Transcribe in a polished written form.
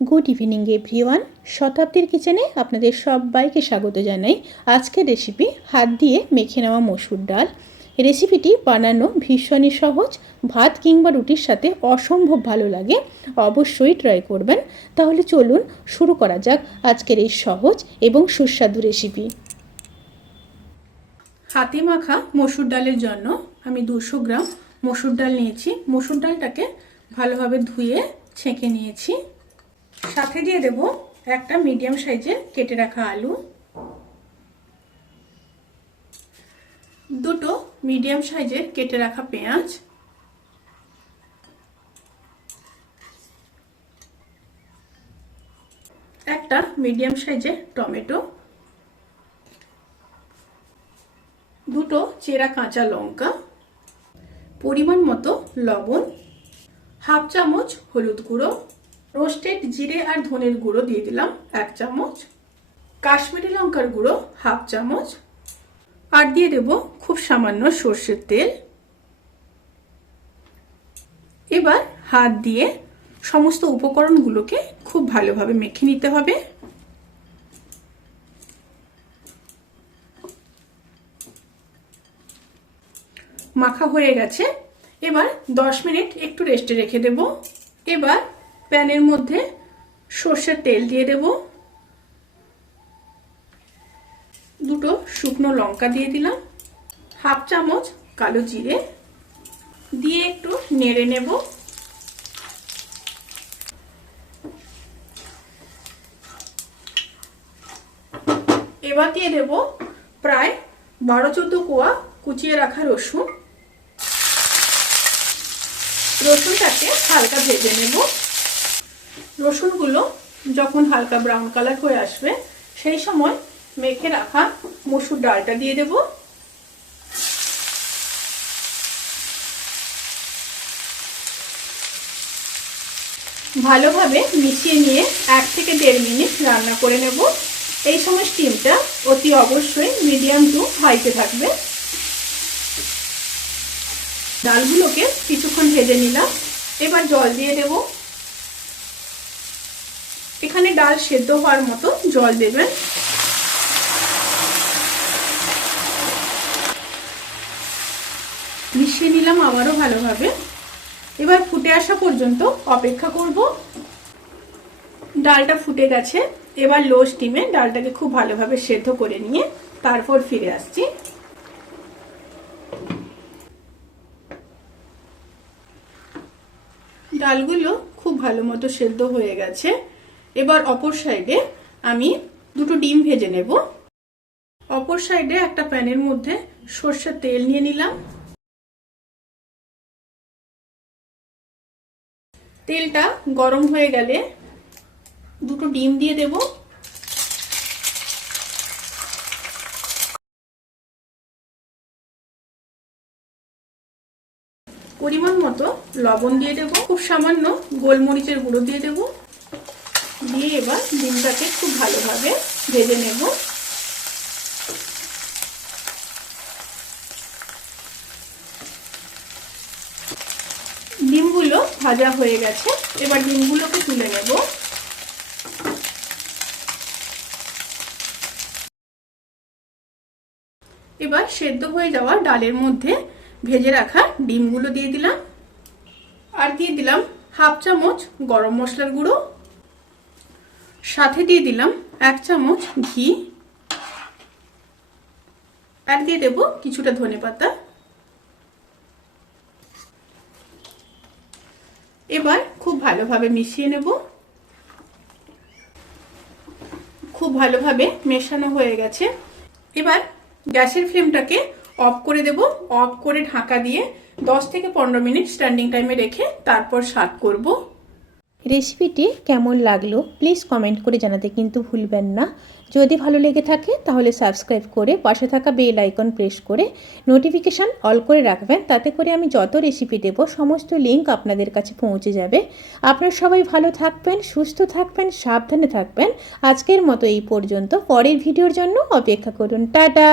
Good evening everyone. শতাব্দীর কিচেনে আপনাদের সবাইকে স্বাগত জানাই। আজকের রেসিপি হাত দিয়ে মেখে নেওয়া মসুর ডাল। রেসিপিটি বানানো ভীষণই সহজ, ভাত কিংবা রুটির সাথে অসম্ভব ভালো লাগে। অবশ্যই ট্রাই করবেন। তাহলে চলুন শুরু করা যাক আজকের এই সহজ এবং সুস্বাদু রেসিপি। হাতে মাখা মসুর ডালের জন্য আমি 200 গ্রাম মসুর ডাল নিয়েছি। মসুর ডালটাকে ভালোভাবে ধুয়ে ছেঁকে নিয়েছি। সাথে দিয়ে দেব একটা মিডিয়াম সাইজের কেটে রাখা আলু, দুটো মিডিয়াম সাইজের কেটে রাখা পেঁয়াজ, একটা মিডিয়াম সাইজের টমেটো, দুটো চেরা কাঁচা লঙ্কা, পরিমাণ মতো লবণ, হাফ চামচ হলুদ গুঁড়ো, রোস্টেড জিরে আর ধনের গুঁড়ো দিয়ে দিলাম 1 চামচ, কাশ্মীরি লঙ্কার গুঁড়ো হাফ চামচ, আর দিয়ে দেব খুব সামান্য সর্ষের তেল। এবার হাত দিয়ে সমস্ত উপকরণগুলোকে খুব ভালোভাবে মেখে নিতে হবে। মাখা হয়ে গেছে। এবার 10 মিনিট একটু রেস্টে রেখে দেব। এবার প্যানের মধ্যে সর্ষের তেল দিয়ে দেব, দুটো শুকনো লঙ্কা দিয়ে দিলাম, হাফ চামচ কালো জিরে দিয়ে একটু নেড়ে নেব। এবার দিয়ে দেব প্রায় 12-14 কোয়া কুচিয়ে রাখা রসুন। রসুনটাকে হালকা ভেজে নেব। রসুনগুলো যখন হালকা ব্রাউন কালার হয়ে আসবে সেই সময় মেখে রাখা মসুর ডালটা দিয়ে দেব। ভালোভাবে মিশিয়ে নিয়ে 1 থেকে 1.5 মিনিট রান্না করে নেব। এই সময় স্টিমটা অতি অবশ্যই মিডিয়াম টু হাইতে থাকবে। ডালগুলোকে কিছুক্ষণ ভেজে নিলাম। এবার জল দিয়ে দেব। এখানে ডাল সেদ্ধ হওয়ার মতো জল দেবেন। মিশিয়ে নিলাম আবারও ভালোভাবে। এবার ফুটে আসা পর্যন্ত অপেক্ষা করব। ডালটা ফুটে গেছে। এবার লো স্টিমে ডালটাকে খুব ভালোভাবে সেদ্ধ করে নিয়ে তারপর ফিরে আসছি। ডালগুলো খুব ভালো মতো সেদ্ধ হয়ে গেছে। এবার অপর সাইডে আমি দুটো ডিম ভেজে নেব। অপর সাইডে একটা প্যানের মধ্যে সরষের তেল নিয়ে নিলাম। তেলটা গরম হয়ে গেলে দুটো ডিম দিয়ে দেব। পরিমাণ মতো লবণ দিয়ে দেব, খুব সামান্য গোলমরিচের গুঁড়ো দিয়ে দেব। দিয়ে এবার ডিমটাকে খুব ভালোভাবে ভেজে নেব। ডিমগুলো ভাজা হয়ে গেছে। এবার ডিমগুলোকে তুলে নেব। এবার সেদ্ধ হয়ে যাওয়া ডালের মধ্যে ভেজে রাখা ডিমগুলো দিয়ে দিলাম। আর দিয়ে দিলাম হাফ চামচ গরম মশলার গুঁড়ো, সাথে দিয়ে দিলাম 1 চামচ ঘি, আর দিয়ে দেব কিছুটা ধনেপাতা। এবার খুব ভালোভাবে মিশিয়ে নেব। খুব ভালোভাবে মেশানো হয়ে গেছে। এবার গ্যাসের ফ্লেমটাকে অফ করে দেব। অফ করে ঢাকা দিয়ে 10 থেকে 15 মিনিট স্ট্যান্ডিং টাইমে রেখে তারপর সার্ভ করব। রেসিপিটি কেমন লাগলো প্লিজ কমেন্ট করে জানাতে কিন্তু ভুলবেন না। যদি ভালো লেগে থাকে তাহলে সাবস্ক্রাইব করে পাশে থাকা বেল আইকন প্রেস করে নোটিফিকেশান অল করে রাখবেন। তাতে করে আমি যত রেসিপি দেব সমস্ত লিঙ্ক আপনাদের কাছে পৌঁছে যাবে। আপনারা সবাই ভালো থাকবেন, সুস্থ থাকবেন, সাবধানে থাকবেন। আজকের মতো এই পর্যন্ত। পরের ভিডিওর জন্য অপেক্ষা করুন। টাটা।